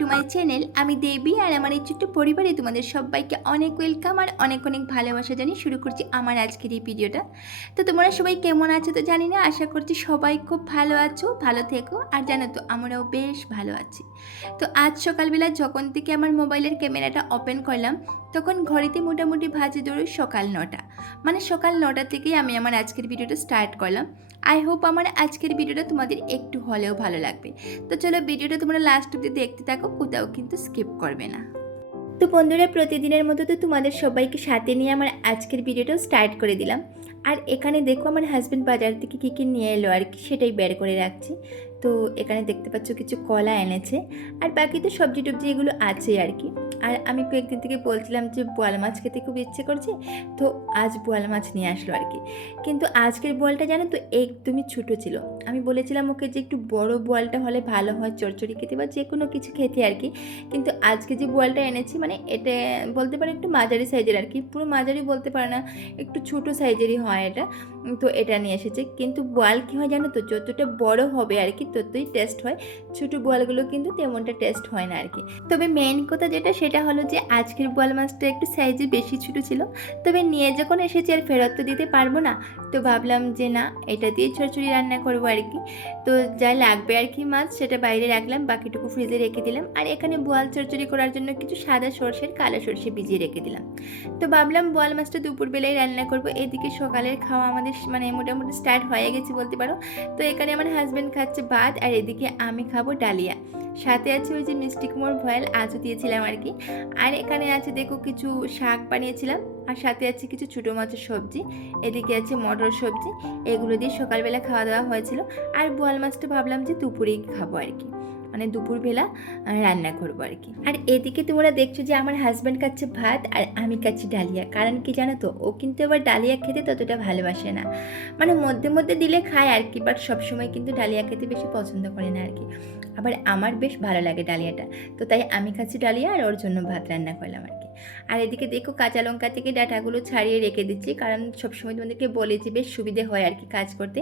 Welcome back to my channel, আমি দেবী আর আমার এই ছোট্ট পরিবারে তোমাদের সবাইকে অনেক ওয়েলকাম আর অনেক অনেক ভালোবাসা জানিয়ে শুরু করছি আমার আজকের এই ভিডিওটা তো তোমরা সবাই কেমন আছো তো জানি না, আশা করছি সবাই খুব ভালো আছো, ভালো থেকো। আর জানো তো, আমরাও বেশ ভালো আছি। তো আজ সকালবেলা যখন থেকে আমার মোবাইলের ক্যামেরাটা ওপেন করলাম, তখন ঘড়িতে মোটামুটি ভাজে ধরো সকাল নটা। মানে সকাল নটা থেকেই আমি আমার আজকের ভিডিওটা স্টার্ট করলাম। আই হোপ আমার আজকের ভিডিওটা তোমাদের একটু হলেও ভালো লাগবে। তো চলো ভিডিওটা তোমরা লাস্ট অব্দি দেখতে থাকো, কোথাও কিন্তু স্কিপ করবে না। তো বন্ধুরা, প্রতিদিনের মতো তো তোমাদের সবাইকে সাথে নিয়ে আমার আজকের ভিডিওটাও স্টার্ট করে দিলাম। আর এখানে দেখো আমার হাজব্যান্ড বাজার থেকে কী কী নিয়ে এলো আর কি, সেটাই বের করে রাখছি। তো এখানে দেখতে পাচ্ছ কিছু কলা এনেছে। আর বাকি তো সবজি টবজি এগুলো আছে আর কি। আর আমি কয়েকদিন থেকে বলছিলাম যে বোয়াল মাছ খেতে খুব ইচ্ছে করছে, তো আজ বোয়াল মাছ নিয়ে আসলো আর কি। কিন্তু আজকের বোয়ালটা জানো তো একদমই ছোটো ছিল। আমি বলেছিলাম ওকে যে একটু বড় বোয়ালটা হলে ভালো হয়, চড়চড়ি খেতে বা যে কোনো কিছু খেতে আর কি। কিন্তু আজকে যে বোয়ালটা এনেছি মানে এটা বলতে পারে একটু মাঝারি সাইজের আর কি। পুরো মাঝারি বলতে পারে না, একটু ছোটো সাইজেরই হয় এটা। তো এটা নিয়ে এসেছে। কিন্তু বোয়াল কী হয় জানো তো? যতটা বড় হবে আর কি ততই টেস্ট হয়। ছোটো বোয়ালগুলো কিন্তু তেমনটা টেস্ট হয় না আর কি তবে মেন কথা যেটা, সেটা হলো যে আজকের বোয়াল মাছটা একটু সাইজে বেশি ছোটো ছিল। তবে নিয়ে যখন এসেছি আর ফেরত তো দিতে পারব না, তো ভাবলাম যে না, এটা দিয়ে ছড়ছড়ি রান্না করব আর কি তো যা লাগবে আর কি মাছ, সেটা বাইরে রাখলাম, বাকিটুকু ফ্রিজে রেখে দিলাম। আর এখানে বোয়াল চড়চড়ি করার জন্য কিছু সাদা সর্ষের, কালো সর্ষে ভিজিয়ে রেখে দিলাম। তো ভাবলাম বোয়াল মাছটা দুপুরবেলায় রান্না করব। এদিকে সকালের খাওয়া আমাদের মানে মোটামুটি স্টার্ট হয়ে গেছে বলতে পারো। তো এখানে আমার হাজব্যান্ড খাচ্ছে ভাত আর এদিকে আমি খাব ডালিয়া। সাথে আছে ওই যে মিষ্টি কুমোর ভয়েল, আজও দিয়েছিলাম আর কি। আর এখানে আছে দেখো কিছু শাক বানিয়েছিলাম, আর সাথে আছে কিছু ছোটো মাছের সবজি, এদিকে আছে মটর সবজি, এগুলো দিয়ে সকালবেলা খাওয়া দাওয়া হয়েছিল। আর বোয়াল মাছটা ভাবলাম যে দুপুরেই খাব আর কি। মানে দুপুরবেলা রান্না করব আর কি। আর এদিকে তোমরা দেখছ যে আমার হাজব্যান্ড খাচ্ছে ভাত আর আমি খাচ্ছি ডালিয়া। কারণ কি জানো তো? ও কিন্তু এবার ডালিয়া খেতে ততটা ভালোবাসে না। মানে মধ্যে মধ্যে দিলে খায় আর কি বাট সবসময় কিন্তু ডালিয়া খেতে বেশি পছন্দ করে না আর কি। আবার আমার বেশ ভালো লাগে ডালিয়াটা। তো তাই আমি খাচ্ছি ডালিয়া আর ওর জন্য ভাত রান্না করলাম আর আর এদিকে দেখো কাঁচা লঙ্কা থেকে ডাটাগুলো ছাড়িয়ে রেখে দিচ্ছি, কারণ সবসময় তোমাদেরকে বলে যে বেশ সুবিধে হয় আর কি কাজ করতে।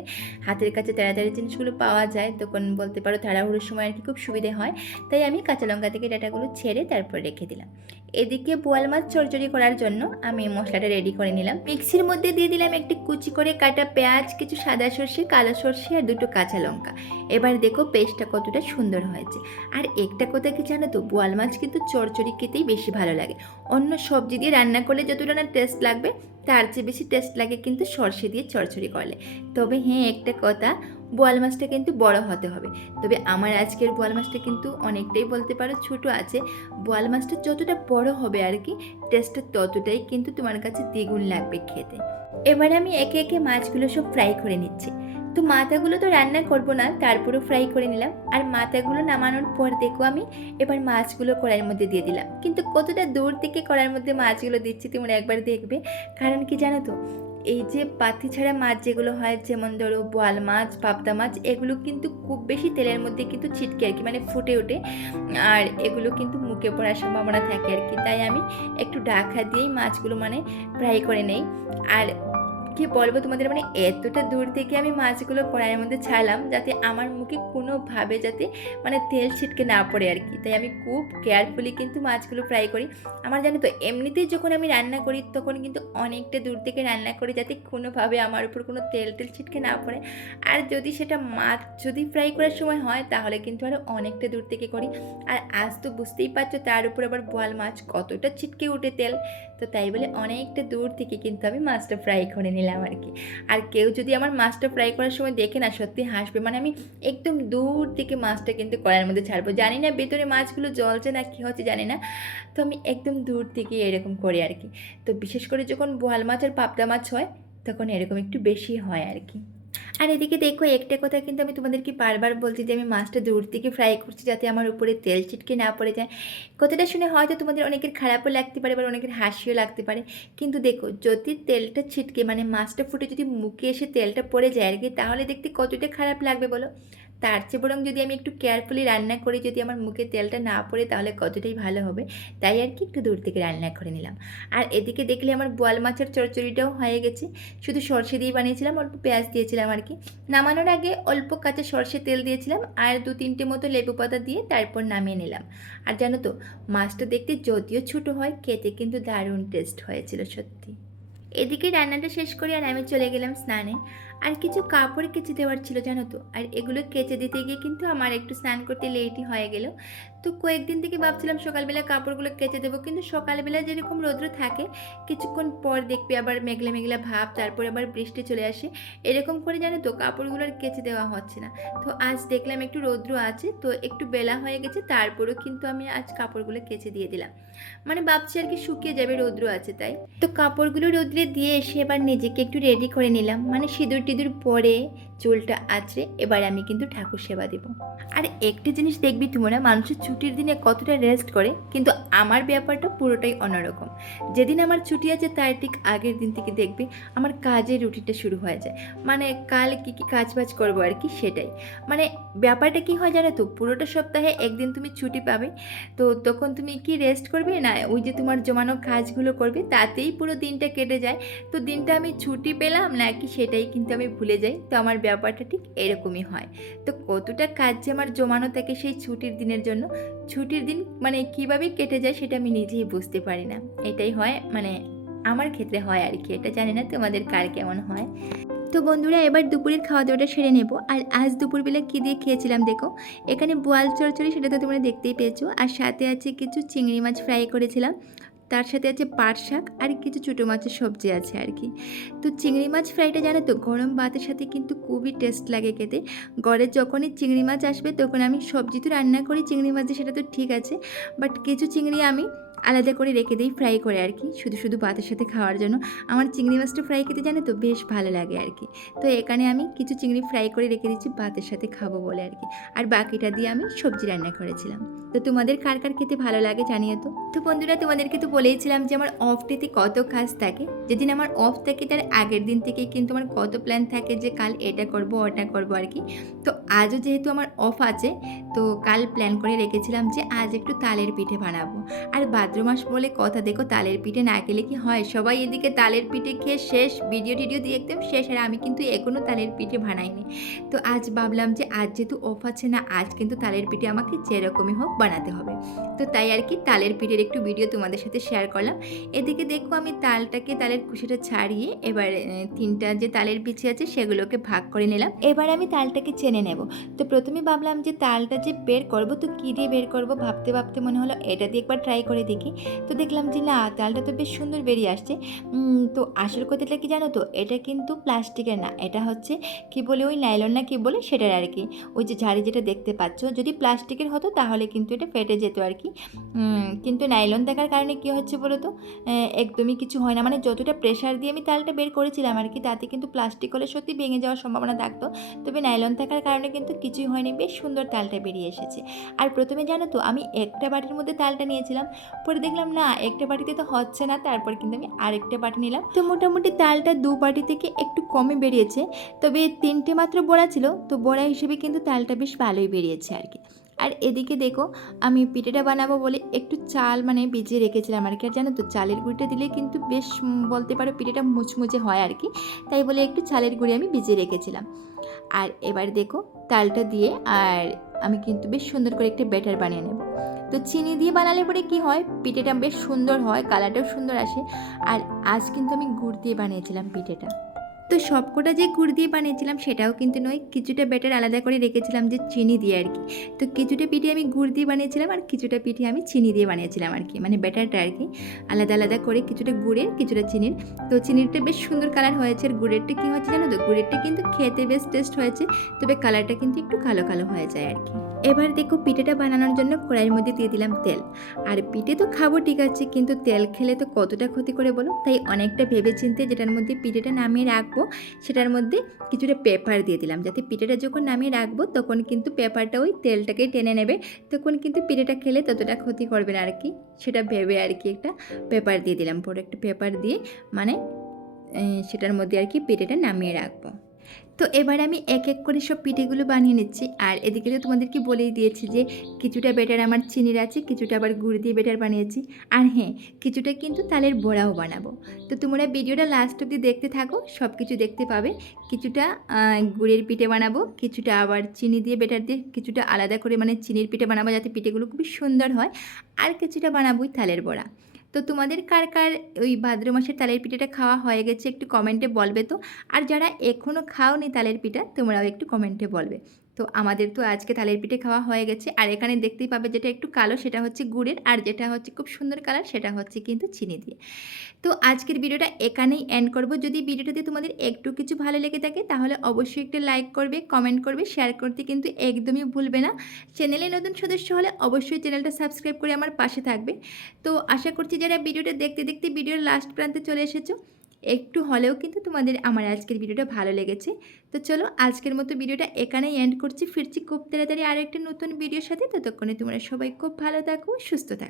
হাতের কাছে তাড়াতাড়ি জিনিসগুলো পাওয়া যায়, তখন বলতে পারো তাড়াহুড়োর সময় আর কি খুব সুবিধে হয়। তাই আমি কাঁচা লঙ্কা থেকে ডাটাগুলো ছেড়ে তারপর রেখে দিলাম। এদিকে বোয়াল মাছ চড়চড়ি করার জন্য আমি মশলাটা রেডি করে নিলাম। মিক্সির মধ্যে দিয়ে দিলাম একটি কুচি করে কাটা পেঁয়াজ, কিছু সাদা সর্ষে, কালো সর্ষে আর দুটো কাঁচা লঙ্কা। এবার দেখো পেস্টটা কতটা সুন্দর হয়েছে। আর একটা কথা কি জানো তো, বোয়াল মাছ কিন্তু চড়চড়ি খেতেই বেশি ভালো লাগে। অন্য সবজি দিয়ে রান্না করলে যতটা না টেস্ট লাগবে তার চেয়ে বেশি টেস্ট লাগে কিন্তু সর্ষে দিয়ে চড়চড়ি করলে। তবে হ্যাঁ একটা কথা, বোয়াল মাছটা কিন্তু বড় হতে হবে। তবে আমার আজকের বোয়াল মাছটা কিন্তু অনেকটাই বলতে পারো ছোট আছে। বোয়াল মাছটা যতটা বড় হবে আর কি টেস্টটা ততটাই কিন্তু তোমার কাছে দ্বিগুণ লাগবে খেতে। এবার আমি একে একে মাছগুলো সব ফ্রাই করে নিচ্ছি। তো মাথাগুলো তো রান্না করব না, তারপরেও ফ্রাই করে নিলাম। আর মাথাগুলো নামানোর পর দেখো আমি এবার মাছগুলো কড়াইয়ের মধ্যে দিয়ে দিলাম। কিন্তু কতটা দূর থেকে কড়াইয়ের মধ্যে মাছগুলো দিচ্ছি তোমরা একবার দেখবে। কারণ কি জানো তো, এই যে পাতি ছাড়া মাছ যেগুলো হয়, যেমন ধরো বোয়াল মাছ, পাবদা মাছ, এগুলো কিন্তু খুব বেশি তেলের মধ্যে কিন্তু ছিটকে আর কি মানে ফুটে ওঠে। আর এগুলো কিন্তু মুখে পড়ার সম্ভাবনা থাকে আর কি। তাই আমি একটু ডাকা দিয়েই মাছগুলো মানে ফ্রাই করে নেই। আর কি বলব তোমাদের? মানে এতটা দূর থেকে আমি মাছগুলো কড়াইয়ের মধ্যে ছাড়লাম যাতে আমার মুখে কোনোভাবে যাতে মানে তেল ছিটকে না পড়ে আর কি। তাই আমি খুব কেয়ারফুলি কিন্তু মাছগুলো ফ্রাই করি। আমার জানো তো, এমনিতেই যখন আমি রান্না করি তখন কিন্তু অনেকটা দূর থেকে রান্না করি যাতে কোনোভাবে আমার উপর কোনো তেল টেল ছিটকে না পড়ে। আর যদি সেটা মাছ যদি ফ্রাই করার সময় হয় তাহলে কিন্তু আরও অনেকটা দূর থেকে করি। আর আজ তো বুঝতেই পারছ তার উপর আবার বোয়াল মাছ কতটা ছিটকে উঠে তেল। তো তাই বলে অনেকটা দূর থেকে কিন্তু আমি মাছটা ফ্রাই করে নিলাম আর কি। আর কেউ যদি আমার মাছটা ফ্রাই করার সময় দেখে না, সত্যি হাসবে। মানে আমি একদম দূর থেকে মাছটা কিন্তু কড়াইয়ের মধ্যে ছাড়বো। জানি না ভেতরে মাছগুলো জ্বলছে না কী হচ্ছে, জানি না। তো আমি একদম দূর থেকে এরকম করি আর কি। তো বিশেষ করে যখন বোয়াল মাছ আর পাবদা মাছ হয়, তখন এরকম একটু বেশি হয় আর কি। আর এদিকে দেখো, একটা কথা কিন্তু আমি তোমাদেরকে বারবার বলছি যে আমি মাছটা দূর থেকে ফ্রাই করছি যাতে আমার উপরে তেল ছিটকে না পড়ে যায়। কথাটা শুনে হয়তো তোমাদের অনেকের খারাপও লাগতে পারে বা অনেকের হাসিও লাগতে পারে। কিন্তু দেখো, যদি তেলটা ছিটকে মানে মাছটা ফুটে যদি মুখে এসে তেলটা পড়ে যায় আর কি, তাহলে দেখতে কতটা খারাপ লাগবে বলো? তার চেয়ে বরং যদি আমি একটু কেয়ারফুলি রান্না করি যদি আমার মুখে তেলটা না পড়ে তাহলে কতটাই ভালো হবে? তাই আর কি একটু দূর থেকে রান্না করে নিলাম। আর এদিকে দেখলে আমার বোয়াল মাছের চচ্চড়িটাও হয়ে গেছে। শুধু সর্ষে দিয়ে বানিয়েছিলাম, অল্প পেঁয়াজ দিয়েছিলাম আর কি। নামানোর আগে অল্প কাঁচা সর্ষে তেল দিয়েছিলাম আর দু তিনটে মতো লেবু পাতা দিয়ে তারপর নামিয়ে নিলাম। আর জানো তো, মাছটা দেখতে যদিও ছোটো হয়, খেতে কিন্তু দারুণ টেস্ট হয়েছিল সত্যি। এদিকে রান্নাটা শেষ করে আর আমি চলে গেলাম স্নানে। আর কিছু কাপড় কেচে দেওয়ার ছিল, জানো তো? আর এগুলো কেচে দিতে গিয়ে কিন্তু আমার একটু স্নান করতে লেটই হয়ে গেল। তো কয়েকদিন থেকে ভাবছিলাম সকালবেলা কাপড়গুলো কেচে দেবো, কিন্তু সকালবেলা যেরকম রৌদ্র থাকে, কিছুক্ষণ পর দেখবে আবার মেঘলা মেঘলা ভাব, তারপরে আবার বৃষ্টি চলে আসে। এরকম করে জানো তো কাপড়গুলো আর কেচে দেওয়া হচ্ছে না। তো আজ দেখলাম একটু রৌদ্র আছে, তো একটু বেলা হয়ে গেছে, তারপরেও কিন্তু আমি আজ কাপড়গুলো কেচে দিয়ে দিলাম। মানে ভাবছি আর কি শুকিয়ে যাবে, রৌদ্র আছে তাই। তো কাপড়গুলো রৌদ্রে দিয়ে এসে এবার নিজেকে একটু রেডি করে নিলাম। মানে সিঁদুর টিঁদুর পরে চুলটা আঁচড়ে এবার আমি কিন্তু ঠাকুর সেবা দেব। আর একটা জিনিস দেখবি তোমরা মানুষের ছুটির দিনে কতটা রেস্ট করে, কিন্তু আমার ব্যাপারটা পুরোটাই অন্যরকম। যেদিন আমার ছুটি আছে তার ঠিক আগের দিন থেকে দেখবে আমার কাজের রুটিনটা শুরু হয়ে যায়। মানে কাল কী কী কাজ বাজ করব আর কি সেটাই। মানে ব্যাপারটা কি হয় জানো তো, পুরোটা সপ্তাহে একদিন তুমি ছুটি পাবে, তো তখন তুমি কি রেস্ট করবে না ওই যে তোমার জমানো কাজগুলো করবে, তাতেই পুরো দিনটা কেটে যায়। তো দিনটা আমি ছুটি পেলাম নাকি সেটাই কিন্তু আমি ভুলে যাই। তো আমার ব্যাপারটা ঠিক এরকমই হয়। তো কতটা কাজ যে আমার জমানো থাকে সেই ছুটির দিনের জন্য, ছুটির দিন মানে কীভাবে কেটে যায় সেটা আমি নিজেই বুঝতে পারি না। এটাই হয় মানে আমার ক্ষেত্রে হয় আর কি, এটা জানি না তোমাদের কার কেমন হয়। তো বন্ধুরা, এবার দুপুরের খাওয়া দাওয়াটা সেরে নেব। আর আজ দুপুরবেলা কী দিয়ে খেয়েছিলাম দেখো, এখানে বোয়াল চড়চড়ি সেটা তো তোমরা দেখতেই পেয়েছ। আর সাথে আছে কিছু চিংড়ি মাছ ফ্রাই করেছিলাম। তার সাথে আছে পাট শাক আর কিছু ছোটো মাছের সবজি আছে আর কি। তো চিংড়ি মাছ ফ্রাইটা জানো তো, গরম ভাতের সাথে কিন্তু খুবই টেস্ট লাগে খেতে। ঘরে যখনই চিংড়ি মাছ আসবে তখন আমি সবজি তো রান্না করি, চিংড়ি মাছ সেটা তো ঠিক আছে। বাট কিছু চিংড়ি আমি আলাদা করে রেখে দিই ফ্রাই করে আর কি। শুধু শুধু ভাতের সাথে খাওয়ার জন্য। আমার চিংড়ি মাছটা ফ্রাই খেতে জানে তো? বেশ ভালো লাগে আর কি। তো এখানে আমি কিছু চিংড়ি ফ্রাই করে রেখে দিচ্ছি, ভাতের সাথে খাব বলে আর কি। আর বাকিটা দিয়ে আমি সবজি রান্না করেছিলাম। তো তোমাদের কার কার খেতে ভালো লাগে জানিয়ে তো? তো বন্ধুরা, তোমাদেরকে তো বলেইছিলাম যে আমার অফ ডেতে কত কাজ থাকে। যেদিন আমার অফ থাকে, তার আগের দিন থেকেই কিন্তু আমার কত প্ল্যান থাকে যে কাল এটা করব, ওটা করব আর কি। তো আজও যেহেতু আমার অফ আছে, তো কাল প্ল্যান করে রেখেছিলাম যে আজ একটু তালের পিঠে বানাবো। আর ভাদ্র মাস বলে কথা দেখো, তালের পিঠে না খেলে কি হয়? সবাই এদিকে তালের পিঠে খেয়ে শেষ ভিডিও টিডিও দিয়ে একদম শেষ, আর আমি কিন্তু এখনও তালের পিঠে বানাইনি। তো আজ ভাবলাম যে, আজ যেহেতু অফ আছে না, আজ কিন্তু তালের পিঠে আমাকে যেরকমই হোক বানাতে হবে। তো তাই আর কি তালের পিঠের একটু ভিডিও তোমাদের সাথে শেয়ার করলাম। এদিকে দেখো আমি তালটাকে, তালের কুশিটা ছাড়িয়ে এবার তিনটা যে তালের বিচি আছে সেগুলোকে ভাগ করে নিলাম। এবার আমি তালটাকে চেনে নেব। তো প্রথমে ভাবলাম যে, তালটা যে বের করব, তো কী দিয়ে বের করব ভাবতে ভাবতে মনে হলো, এটা দিয়ে একবার ট্রাই করে দেখি। তো দেখলাম যে না, তালটা তো বেশ সুন্দর বেরিয়ে আসছে। তো আসল কথাটা কি জানো তো? এটা কিন্তু প্লাস্টিকের না, এটা হচ্ছে কি বলে ওই নাইলন না কি বলে সেটার আর কি। ওই যে ঝাড়ি যেটা দেখতে পাচ্ছ, যদি প্লাস্টিকের হতো তাহলে কিন্তু এটা ফেটে যেত আর কি। কিন্তু নাইলন থাকার কারণে কি হচ্ছে বলো তো? একদমই কিছু হয় না। মানে যতটা প্রেশার দিয়ে আমি তালটা বের করেছিলাম আর কি, তাতে কিন্তু প্লাস্টিক হলে সত্যি ভেঙে যাওয়ার সম্ভাবনা থাকতো। তবে নাইলন থাকার কারণে কিন্তু কিছুই হয়নি, বেশ সুন্দর তালটা বেরিয়ে এসেছে। আর প্রথমে জানো তো, আমি একটা বাটির মধ্যে তালটা নিয়েছিলাম। পরে দেখলাম, না, একটা বাটিতে তো হচ্ছে না। তারপর কিন্তু আমি আরেকটা বাটি নিলাম। তো মোটামুটি তালটা দু বাটি থেকে একটু কমই বেরিয়েছে, তবে তিনটে মাত্র বড়া ছিল, তো বড়া হিসেবে কিন্তু তালটা বেশ ভালোই বেরিয়েছে আর কি। আর এদিকে দেখো, আমি পিঠেটা বানাবো বলে একটু চাল মানে ভিজিয়ে রেখেছিলাম আর কি। আর জানো তো, চালের গুঁড়িটা দিলে কিন্তু বেশ বলতে পারো পিঠেটা মুচমুচে হয় আর কি। তাই বলে একটু চালের গুঁড়ি আমি ভিজিয়ে রেখেছিলাম। আর এবার দেখো, তালটা দিয়ে আর আমি কিন্তু বেশ সুন্দর করে একটা ব্যাটার বানিয়ে নেব। তো চিনি দিয়ে বানালে পরে কি হয়? পিঠেটা বেশ সুন্দর হয় কালারটাও সুন্দর আসে। আর আজ কিন্তু আমি গুড় দিয়ে বানিয়েছিলাম পিঠেটা। তো সবকটা যে গুড় দিয়ে বানিয়েছিলাম সেটাও কিন্তু নয়, কিছুটা ব্যাটার আলাদা করে রেখেছিলাম যে চিনি দিয়ে আর কি। তো কিছুটা পিঠে আমি গুড় দিয়ে বানিয়েছিলাম আর কিছুটা পিঠে আমি চিনি দিয়ে বানিয়েছিলাম আর কি মানে ব্যাটারটা আর কি। আলাদা আলাদা করে কিছুটা গুড়ের, কিছুটা চিনির। তো চিনিরটা বেশ সুন্দর কালার হয়েছে আর গুড়েরটা কী হয়েছে জানো তো? গুড়েরটা কিন্তু খেতে বেশ টেস্ট হয়েছে, তবে কালারটা কিন্তু একটু কালো কালো হয়ে যায় আর কি। এবার দেখো পিঠেটা বানানোর জন্য কড়াইয়ের মধ্যে দিয়ে দিলাম তেল। আর পিঠে তো খাব ঠিক আছে, কিন্তু তেল খেলে তো কতটা ক্ষতি করে বলো? তাই অনেকটা ভেবে চিনতে যেটার মধ্যে পিঠেটা নামিয়ে রাখব সেটার মধ্যে কিছুটা পেপার দিয়ে দিলাম। যাতে পিঠেটা যখন নামিয়ে রাখব, তখন কিন্তু পেপারটা ওই তেলটাকে টেনে নেবে। তখন কিন্তু পিঠেটা খেলে ততটা ক্ষতি করবে না আর কি সেটা ভেবে আর কি একটা পেপার দিয়ে দিলাম। পরে একটা পেপার দিয়ে মানে সেটার মধ্যে আর কি পিঠেটা নামিয়ে রাখব। তো এবার আমি এক এক করে সব পিঠেগুলো বানিয়ে নিচ্ছি। আর এদিকে তো তোমাদেরকে বলেই দিয়েছি যে, কিছুটা বেটার আমার চিনির আছে, কিছুটা আবার গুড় দিয়ে বেটার বানিয়েছি। আর হ্যাঁ কিছুটা কিন্তু তালের বড়াও বানাবো। তো তোমরা ভিডিওটা লাস্ট অব্দি দেখতে থাকো সব কিছু দেখতে পাবে। কিছুটা গুড়ের পিঠে বানাবো, কিছুটা আবার চিনি দিয়ে বেটার দিয়ে কিছুটা আলাদা করে মানে চিনির পিঠে বানাবো যাতে পিঠেগুলো খুবই সুন্দর হয়। আর কিছুটা বানাবোই তালের বড়া। তো তোমাদের কার কার ওই ভাদ্র মাসের তালের পিঠাটা খাওয়া হয়ে গেছে একটু কমেন্টে বলবে তো? আর যারা এখনও খাওনি তালের পিঠা তোমরাও একটু কমেন্টে বলবে। তো আমাদের তো আজকে তালের পিঠে খাওয়া হয়ে গেছে। আর এখানে দেখতেই পাবে যেটা একটু কালো, সেটা হচ্ছে গুড়ের, আর যেটা হচ্ছে খুব সুন্দর কালার, সেটা হচ্ছে কিন্তু চিনি দিয়ে। তো আজকের ভিডিওটা এখানেই এন্ড করব। যদি ভিডিওটাতে তোমাদের একটু কিছু ভালো লেগে থাকে, তাহলে অবশ্যই একটা লাইক করবে কমেন্ট করবে শেয়ার করতে কিন্তু একদমই ভুলবে না। চ্যানেলে নতুন সদস্য হলে অবশ্যই চ্যানেলটা সাবস্ক্রাইব করে আমার পাশে থাকবে। তো আশা করছি যারা ভিডিওটা দেখতে দেখতে ভিডিওর লাস্ট প্রান্তে চলে এসেছ একটু হলেও কিন্তু তোমাদের আমার আজকের ভিডিওটা ভালো লেগেছে। তো চলো আজকের মতো ভিডিওটা এখানেই এন্ড করছি। ফিরছি খুব তাড়াতাড়ি আরেকটা নতুন ভিডিওর সাথে। ততক্ষণে তোমরা সবাই খুব ভালো থাকো, সুস্থ থাকো।